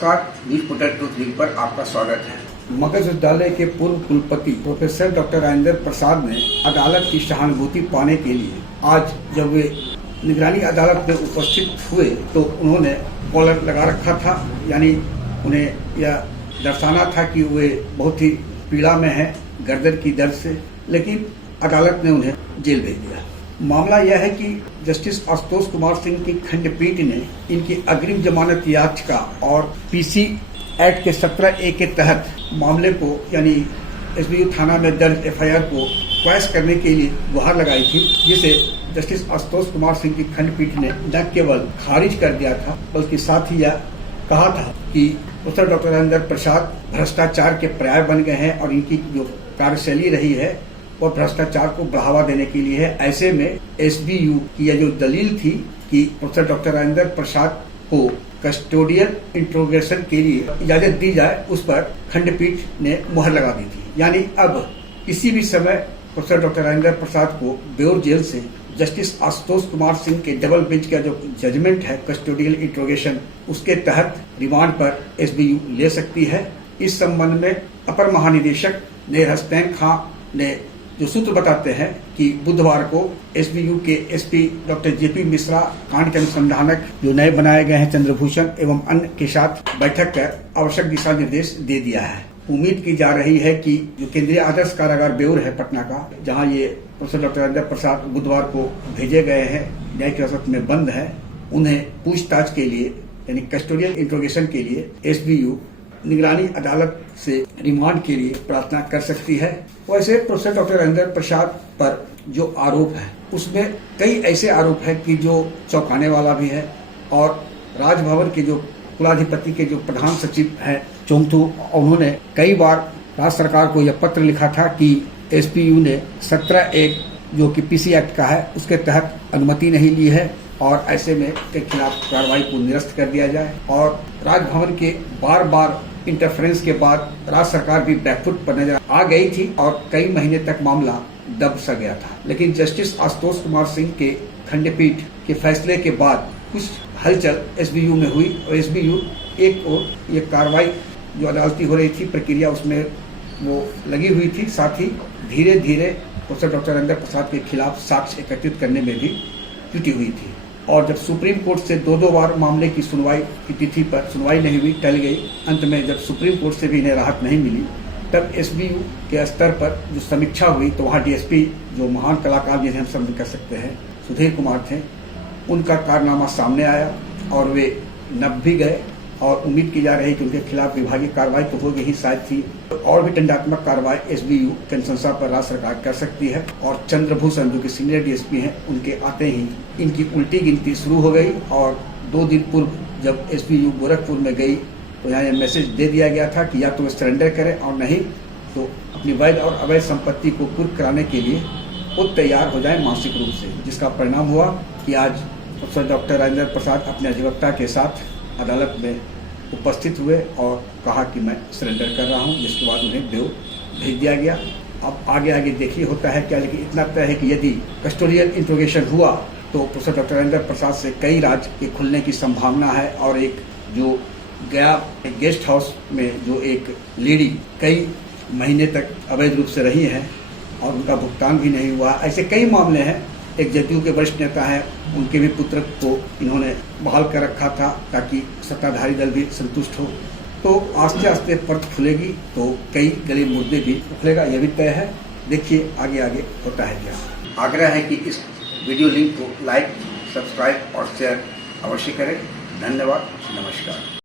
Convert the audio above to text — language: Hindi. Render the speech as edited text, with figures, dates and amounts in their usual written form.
नमस्कार, न्यूज पोर्टल ट्रूथ न्यूज पर आपका स्वागत है। मगध विश्वविद्यालय के पूर्व कुलपति प्रोफेसर डॉक्टर राजेंद्र प्रसाद ने अदालत की सहानुभूति पाने के लिए आज जब वे निगरानी अदालत में उपस्थित हुए तो उन्होंने कॉलर लगा रखा था, यानी उन्हें यह दर्शाना था कि वे बहुत ही पीड़ा में हैं गर्दन की दर्द से, लेकिन अदालत ने उन्हें जेल भेज दिया। मामला यह है कि जस्टिस आशुतोष कुमार सिंह की खंडपीठ ने इनकी अग्रिम जमानत याचिका और पीसी एक्ट के 17A के तहत मामले को यानी एसबीयू थाना में दर्ज एफआईआर को क्वैश करने के लिए गुहार लगाई थी, जिसे जस्टिस आशुतोष कुमार सिंह की खंडपीठ ने न केवल खारिज कर दिया था बल्कि साथ ही यह कहा था कि प्रोफेसर डॉक्टर राजेंद्र प्रसाद भ्रष्टाचार के पर्याय बन गए हैं और इनकी जो कार्यशैली रही है वो भ्रष्टाचार को बढ़ावा देने के लिए है। ऐसे में एसबीयू की यह जो दलील थी कि प्रोफेसर डॉक्टर राजेंद्र प्रसाद को कस्टोडियल इंट्रोगेशन के लिए इजाजत दी जाए, उस पर खंडपीठ ने मुहर लगा दी थी। यानी अब किसी भी समय प्रोफेसर डॉक्टर राजेंद्र प्रसाद को बेउर जेल से जस्टिस आशुतोष कुमार सिंह के डबल बेंच का जो जजमेंट है कस्टोडियल इंट्रोगेशन, उसके तहत रिमांड पर एसबीयू ले सकती है। इस संबंध में अपर महानिदेशक नेर हसनैन खां ने जो सूत्र बताते हैं कि बुधवार को एसबीयू के एसपी डॉक्टर जेपी मिश्रा, कांड के अनुसंधानक जो नए बनाए गए हैं चंद्रभूषण एवं अन्य के साथ बैठक कर आवश्यक दिशा निर्देश दे दिया है। उम्मीद की जा रही है कि जो केंद्रीय आदर्श कारागार बेउर है पटना का, जहां ये प्रोफेसर डॉक्टर राजेंद्र प्रसाद बुधवार को भेजे गए हैं, न्यायिक हिरासत में बंद है, उन्हें पूछताछ के लिए यानी कस्टोडियल इंट्रोगेशन के लिए एसबीयू निगरानी अदालत से रिमांड के लिए प्रार्थना कर सकती है। वैसे प्रोफेसर डॉक्टर राजेंद्र प्रसाद पर जो आरोप है उसमें कई ऐसे आरोप है कि जो चौंकाने वाला भी है, और राजभवन के जो कुलाधिपति के जो प्रधान सचिव हैं चोंगथू, उन्होंने कई बार राज्य सरकार को यह पत्र लिखा था कि एसपीयू ने 17A जो कि पीसी एक्ट का है उसके तहत अनुमति नहीं ली है और ऐसे में के खिलाफ कार्रवाई को निरस्त कर दिया जाए। और राजभवन के बार बार इंटरफेरेंस के बाद राज्य सरकार भी बैकफुट पर नजर आ गई थी और कई महीने तक मामला दब सा गया था। लेकिन जस्टिस आशुतोष कुमार सिंह के खंडपीठ के फैसले के बाद कुछ हलचल एसबीयू में हुई और एसबीयू एक और ये कार्रवाई जो अदालती हो रही थी प्रक्रिया उसमें वो लगी हुई थी, साथ ही धीरे धीरे प्रोफेसर डॉक्टर राजेंद्र प्रसाद के खिलाफ साक्ष्य एकत्रित करने में भी जुटी हुई थी। और जब सुप्रीम कोर्ट से दो बार मामले की सुनवाई की तिथि पर सुनवाई नहीं हुई, टल गई, अंत में जब सुप्रीम कोर्ट से भी इन्हें राहत नहीं मिली, तब एसबीयू के स्तर पर जो समीक्षा हुई तो वहाँ डीएसपी जो महान कलाकार जिन्हें हम समझ कर सकते हैं सुधीर कुमार थे, उनका कारनामा सामने आया और वे नब भी गए और उम्मीद की जा रही कि उनके खिलाफ विभागीय कार्रवाई तो होगी ही, शायद थी और भी दंडात्मक कार्रवाई एसबीयू के अनुशंसा पर राज्य सरकार कर सकती है। और चंद्रभूषण जो कि सीनियर डीएसपी हैं, उनके आते ही इनकी उल्टी गिनती शुरू हो गई और 2 दिन पूर्व जब एसबीयू गोरखपुर में गई तो यहाँ मैसेज दे दिया गया था कि या तो वे सरेंडर करें और नहीं तो अपनी वैध और अवैध संपत्ति को कुर्क कराने के लिए खुद तैयार हो जाए मानसिक रूप से, जिसका परिणाम हुआ कि आज प्रोफेसर डॉक्टर राजेंद्र प्रसाद अपने अधिवक्ता के साथ अदालत में उपस्थित हुए और कहा कि मैं सरेंडर कर रहा हूं, जिसके बाद उन्हें बेउर भेज दिया गया। अब आगे देखिए होता है क्या, लेकिन इतना तय है कि यदि कस्टोडियल इंट्रोगेशन हुआ तो प्रोफेसर डॉक्टर राजेंद्र प्रसाद से कई राज के खुलने की संभावना है। और एक जो गया गेस्ट हाउस में जो एक लेडी कई महीने तक अवैध रूप से रही है और उनका भुगतान भी नहीं हुआ, ऐसे कई मामले हैं। एक जदयू के वरिष्ठ नेता हैं, उनके भी पुत्र को इन्होंने बहाल कर रखा था ताकि सत्ताधारी दल भी संतुष्ट हो। तो आस्ते आस्ते परत खुलेगी तो कई गले मुद्दे भी उखलेगा, यह भी तय है। देखिए आगे होता है क्या। आग्रह है कि इस वीडियो लिंक को लाइक, सब्सक्राइब और शेयर अवश्य करें। धन्यवाद, नमस्कार।